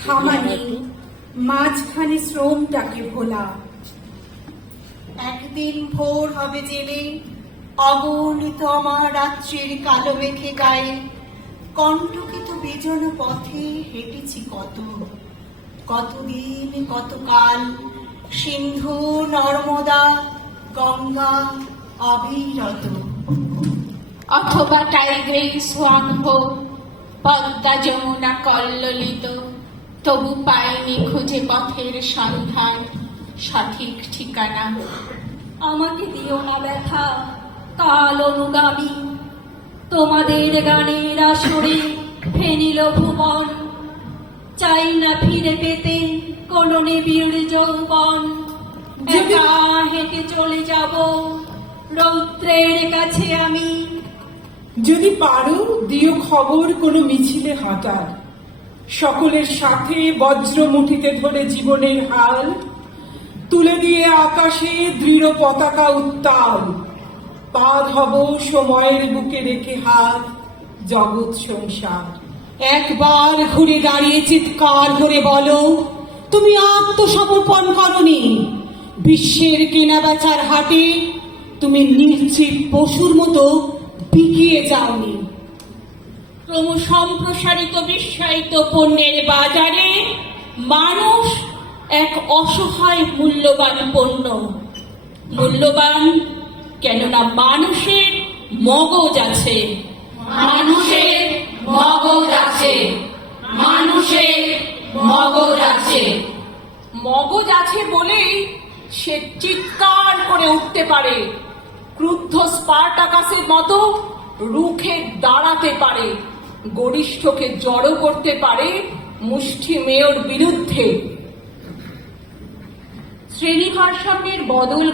থামানি মাঝখানে শ্রমটাকে ভোলা। একদিন ভোর হবে জেনে, অগণিত আমার রাত্রির কালো মেঘে গায়ে, কণ্টকিত বিজন পথে হেঁটেছি কতদিন কতকাল, সিন্ধু নর্মদা গঙ্গা অবিরত। অথবা টাইগ্রিস ওয়াঙ্গ, পদ্মা যমুনা কল্লোলিত, তবু পাইনি খুঁজে পথের সন্ধান, সঠিক ঠিকানা। আমাকে দিও না ব্যথা কাল অনুগামী, তোমাদের গানের আসরে ফেনিল ভুবন। চাই না ফিরে পেতে কোন নিবিড় যৌবন, একা হেঁটে চলে যাব রৌদ্রের কাছে আমি। যদি পারো দিও খবর কোনো মিছিলে হাঁটার, সকলের সাথে বজ্র মুঠিতে ধরে জীবনের হাল, তুলে দিয়ে আকাশে দৃঢ় পতাকা উত্তাল। পার হব সময়ের বুকে রেখে হাত জগৎ সংসার। একবার ঘুরে দাঁড়িয়ে চিৎকার করে বলো, তুমি আত্মসমর্পণ করনি। বিশ্বের কেনা বেচার হাটে তুমি নির্জীব পশুর মতো বিকিয়ে যাওনি। ক্রমসম্প্রসারিত বিশ্বায়িত পণ্যের বাজারে মানুষ এক অসহায় মূল্যবান পণ্য। মূল্যবান কেননা মানুষের মগজ আছে, মানুষের মগজ আছে, মানুষের মগজ আছে। মগজ আছে বলেই সে চিৎকার করে উঠতে পারে, ক্রুদ্ধ স্পার্টাকাসের মতো রুখে দাঁড়াতে পারে, গরিষ্ঠকে জড়ো করতে পারে মুষ্টিমেয়র বিরুদ্ধে। শ্রেণী ভারসাম্যের বদল